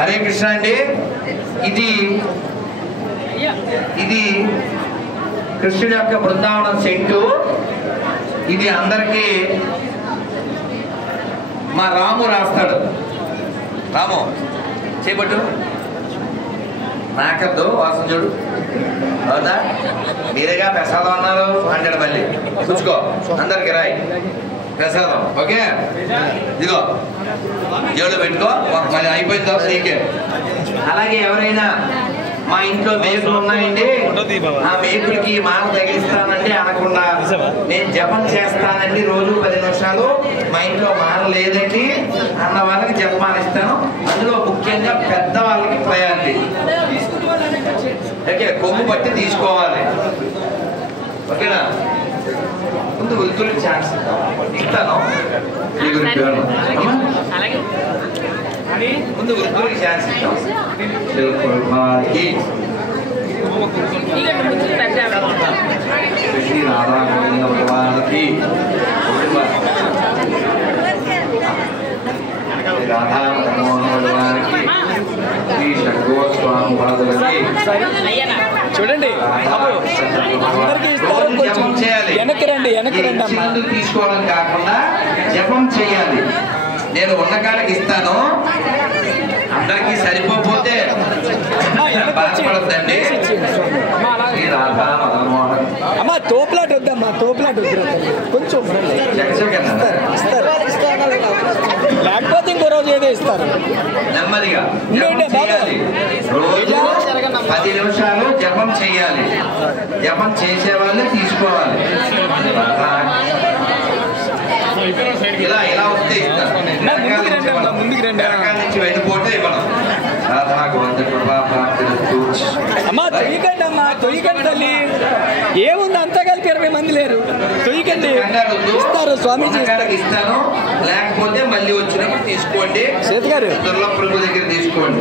హరే కృష్ణ అండి. ఇది కృష్ణుడి యొక్క బృందావనం సెంటు. ఇది అందరికీ మా రాము రాస్తాడు. రాము చేపట్టు, నాకద్దు వాసన చూడు. అవునా, మీరేగా ప్రసాదం అన్నారు అంటాడు. మళ్ళీ చూసుకో, అందరికి రాయి ప్రసాదం. ఓకే, ఇదిగో జోడు పెట్టుకో, మళ్ళీ అయిపోయిన తర్వాత నీకే. అలాగే ఎవరైనా మా ఇంట్లో మేకులు ఉన్నాయండి, ఆ మేకులకి మాల తగిలిస్తానండి అనకుండా నేను జపం చేస్తానండి రోజు 10 నిమిషాలు, మా ఇంట్లో మాల లేదండి అన్న వాళ్ళకి జపమాల ఇస్తాను. అందులో ముఖ్యంగా పెద్ద వాళ్ళకి ప్రయారిటీ. ఓకే, కొమ్ము బట్టి తీసుకోవాలి. ఓకేనా, ముందు వృద్ధులకి ఛాన్స్ ఇస్తాను. ముందు వృద్ధులకి ఛాన్స్ ఇస్తాం. శ్రీ రాధాగోవింద భగవానికి, రాధా మోహన్ భగవానికి, శ్రీ షడ్గోస్వామి పాదులకి చూడండి. జపం చేయాలి. తీసుకోవడం కాకుండా జపం చేయాలి. నేను ఉన్న కాడికి ఇస్తాను, అందరికి సరిపోతే బాధపడద్దండి. అమ్మా తోపులాట వద్దమ్మా, తోపులాట వద్దు కొంచెం లేకపోతే ఇంకో రోజు ఏదో ఇస్తారు. నెమ్మదిగా రోజు 10 నిమిషాలు జపం చేయాలి. జపం చేసే వాళ్ళే తీసుకోవాలి. ఇలా వస్తే నుంచి వెళ్ళిపోతే ఇవ్వడం. అమ్మా తొయ్యకండి, అమ్మా తొయ్యకండి తల్లి. ఏముంది, అంతా కలిపి 20 మంది లేరు. తొయ్యకండి, ఇస్తారు స్వామీజీ ఇస్తాను. లేకపోతే మళ్ళీ వచ్చినప్పుడు తీసుకోండి. సేతు గారు దుర్లభ ప్రభు దగ్గర తీసుకోండి.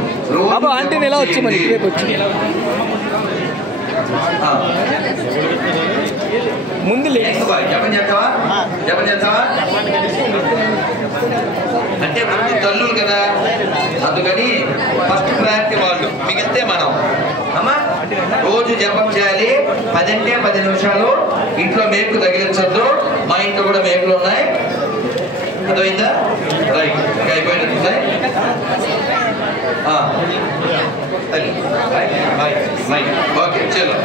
బాబా ఆంటీ ఎలా వచ్చి మరి రేపు వచ్చి ముందు జపం చేస్తావా? జపం చేస్తావా అంటే ముందు తల్లులు కదా, అందుకని ఫస్ట్ ప్రయారిటీ వాళ్ళు, మిగిలితే మనం. అమ్మా రోజు జపం చేయాలి. 10 అంటే 10 నిమిషాలు. ఇంట్లో మేకు తగిలించద్దు. మా ఇంట్లో కూడా మేకులు ఉన్నాయి. అర్థమైందా? రైట్, అయిపోయినట్టు. ఓకే చలో,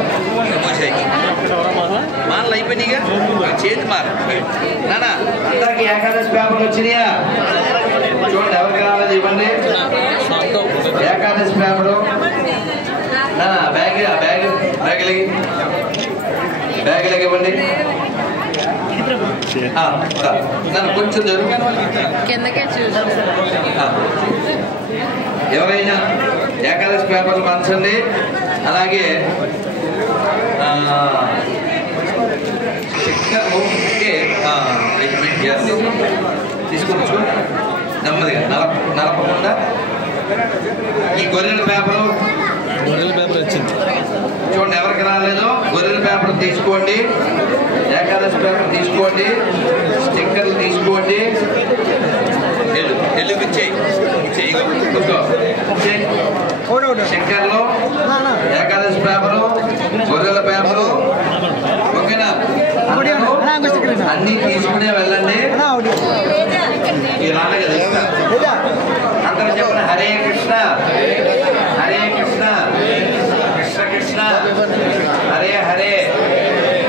మాటలు అయిపోయినాయిగా, చేతి మార నానా. అందరికి ఏకాదశి పేపర్లు వచ్చినాయా? చూడండి, ఎవరికి రాలేదు ఇవ్వండి. ఏకాదశి పేపరు బ్యాగులకి ఇవ్వండి. నన్ను కొంచెం జరుగు. ఎవరైనా ఏకాదశి పేపర్లు పంచండి. అలాగే తీసుకోవచ్చు నెమ్మదిగా, నలపకుండా. ఈ గొర్రెల పేపర్ వచ్చింది చూడండి, ఎవరికి రాలేదో గొర్రెల పేపర్ తీసుకోండి. ఏకాదశి పేపర్ తీసుకోండి. స్టిక్కర్లు తీసుకోండి. స్టిక్కర్లు, ఏకాదశి పేపరు, గొర్రెల పేపరు. ఓకేనా, అన్ని తీసుకునే వెళ్ళండి. ఈ రాలే కదా, అందరూ చెప్పండి. హరే కృష్ణ హరే కృష్ణ కృష్ణ కృష్ణ హరే హరే,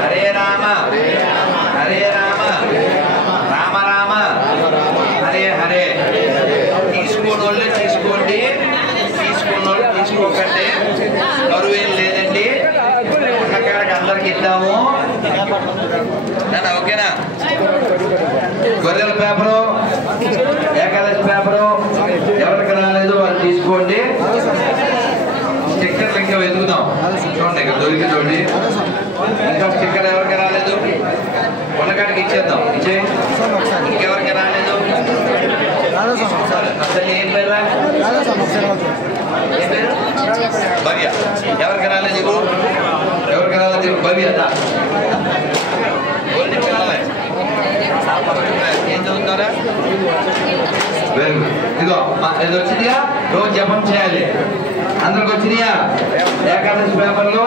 హరే రామ హరే రామ రామ రామ హరే హరే. తీసుకోని వాళ్ళే తీసుకోండి, తీసుకున్న వాళ్ళు తీసుకోకండి. బరువు ఏం లేదండి, ఉన్నకాడికి అందరికి ఇద్దాము. ఓకేనా, గొర్రెల పేపరు, ఏకాదశి పేపరు ఎవరికి రాలేదు వాళ్ళు తీసుకోండి. స్టిక్కర్లు ఇంకా వెతుకుదాం. చూడండి, ఇక్కడ దొరికి చూడండి. ఇంకా స్టిక్కర్ ఎవరికి రాలేదు ఉన్నకాడికి ఇచ్చేద్దాం. ఇచ్చే ఇంకెవరికి రాలేదు అసలు ఏం పేరు? భవ్య. ఎవరికి రాలేదు? ఎవరికి రాలేదు? భవ్య. ఏం చదువుతారా? Very good. ఇదిగో ఇది వచ్చిందిగా, రోజు జపం చేయాలి. అందరికి వచ్చినాయా? ఏకాదశి పేపర్లో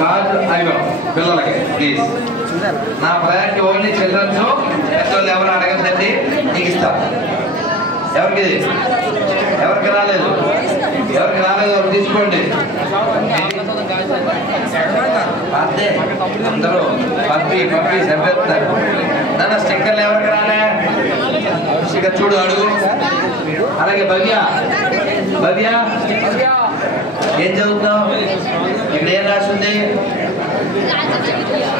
కార్డు అయ్యో పిల్లలకి ప్లీజ్. నా ప్రయారిటీ ఓన్లీ చిల్డ్రన్స్. పెద్దోళ్ళు ఎవరు అడగద్దండి, నీకు ఇస్తా. ఎవరికి ఎవరికి రాలేదు ఎవరు తీసుకోండి. అందరూ పంపి సరిపెడతారు. నాన్న స్టిక్కర్లు ఎవరికి రాలే? స్టిక్కర్ చూడు, అడుగు. అలాగే భవ్య ఏం చదువుతున్నావు? ఇక్కడ ఏం రాసింది?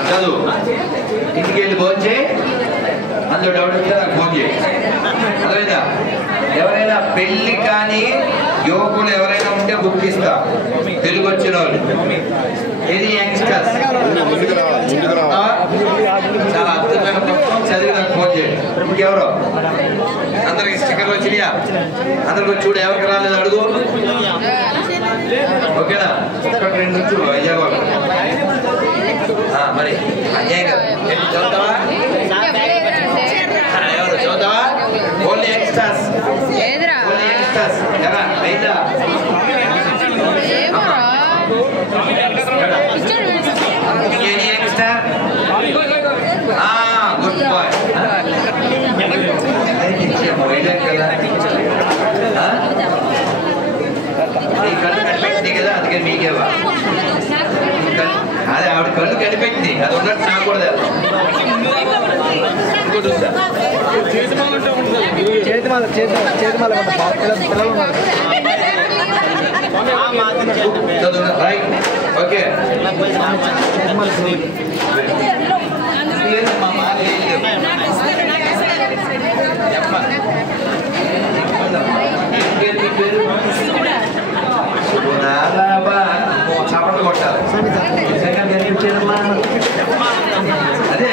చదువు. ఇంటికి వెళ్ళి ఫోన్ చేయి. అందులో డౌట్ వస్తే నాకు ఫోన్ చేయి. అదేనా? ఎవరైనా పెళ్లి కానీ యువకులు ఎవరైనా ఉంటే బుక్ ఇస్తా, తెలుగు వచ్చిన వాళ్ళు. ఇది యంగ్స్టర్స్ చాలా అద్భుతమైన పుస్తకం, చదివి నాకు ఫోన్ చేయండి. ఇంకెవరో అందరికి స్టిక్కర్లు వచ్చినాయా? అందరికి చూడు, ఎవరికి రాలేదు అడుగు. ఓకేనా? ఒకటి రెండు నుంచి అయ్యా మరి అన్యాయం కదా. చదువుతావా? ఎవరు చదువుతావా? ఓన్లీ యంగ్స్టర్స్ ఎలా అయిదా? Any youngster? Good boy. కదా ఈ కళ్ళు కనిపెట్టింది కదా, అందుకని మీకేవా? అదే ఆవిడ కళ్ళు కనిపెట్టింది, అది ఉన్నట్టు నాకు కూడా రైట్. ఓకే చప్పట్లు కొట్టాలి. అదే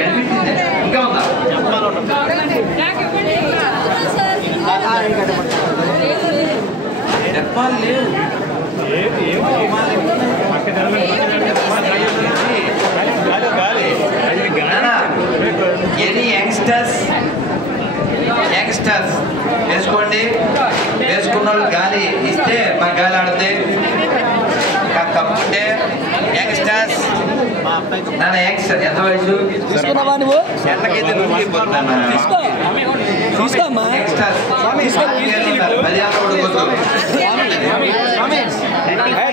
కనిపించింది. ఇంకా ఉందా? చెప్పాలి లేవు. ఎనీ యంగ్స్టర్స్ వేసుకోండి. వేసుకున్న వాళ్ళు గాలి ఇస్తే మాకు గాలి ఆడితే తప్పుంటే యంగ్స్టర్స్. నాన్న యంగ్స్టర్ ఎంత వయసు? ఎంతకైతే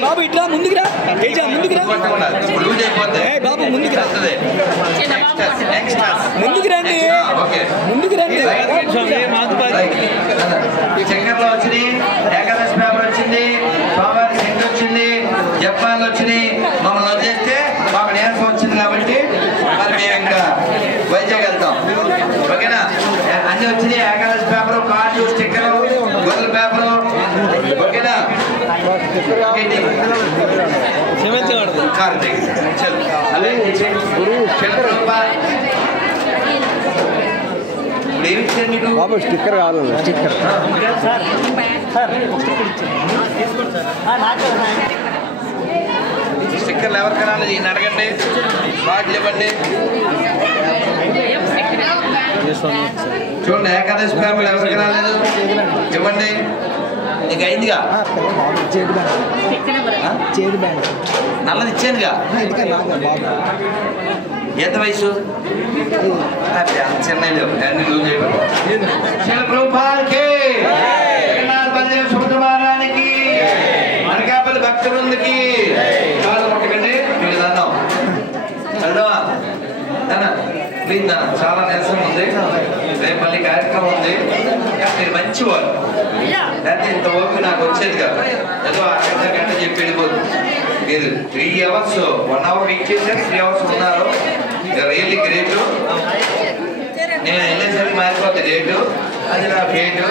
బాబు ఇట్లా ముందుకు రా, బాబు ముందుకు రా, ముందుకు రండి, ముందుకు రండి. చక్కెరలో వచ్చినాయి, ఏకాదశి పేపర్ వచ్చింది, సోమవారి సెంట్ వచ్చింది, జపాన్లో వచ్చినాయి. మమ్మల్ని వదిలేస్తే మాకు నేర్పం వచ్చింది కాబట్టి మరి మేము ఇంకా వైజాగ్ వెళ్తాం. ఓకేనా? అన్ని వచ్చినాయి. ఏకాదశి పేపరు, కార్డు, స్టిక్కరు, గొర్రెల పేపరు. ఓకేనా? బాబు స్టిక్కర్ కావాలి. స్టిక్కర్ స్టిక్కర్లు ఎవరికి రాలేదు ఈయన అడగండి. కార్డులు ఇవ్వండి. చూడండి, ఏకాదశి పేపర్లు ఎవరికి రాలేదు ఇవ్వండి. నీకు అయిందిగా, నల్లది ఇచ్చానుగా. ఎంత వయసు? చిన్న శుభమానానికి అనకాపల్లి భక్త బృందకి కాదు మొక్కకండి. మీరు దండం చదవా ప్లీజ్ నాన్న. చాలా నిరసన ఉంది, రేపు మళ్ళీ కార్యక్రమం ఉంది. మీరు మంచివాళ్ళు, లేకపోతే ఇంత ఓపిక నాకు వచ్చేది కాదు. ఏదో గంట చెప్పి వెళ్ళిపోదు. మీరు 3 hours 1 hour ఇచ్చేసారు, 3 hours ఉన్నారు. Really great. నేను వెళ్ళేసరికి మారిపోతుంది రేటు, అది నా ఫేటు.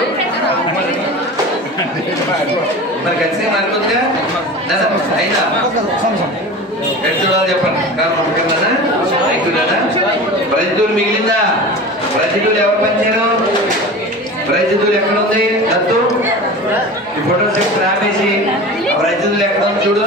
మరి ఖచ్చితంగా మారిపోతుందిగా. అయినా చూడాలి చెప్పండి. ప్రజలు మిగిలిందా? ప్రజలు ఎవరు పనిచేయరు? ప్రజలు ఎక్కడ ఉంది? దత్తు ఈ ఫోటో సెట్ రాపేసి ప్రజలు ఎక్కడ ఉంది చూడు.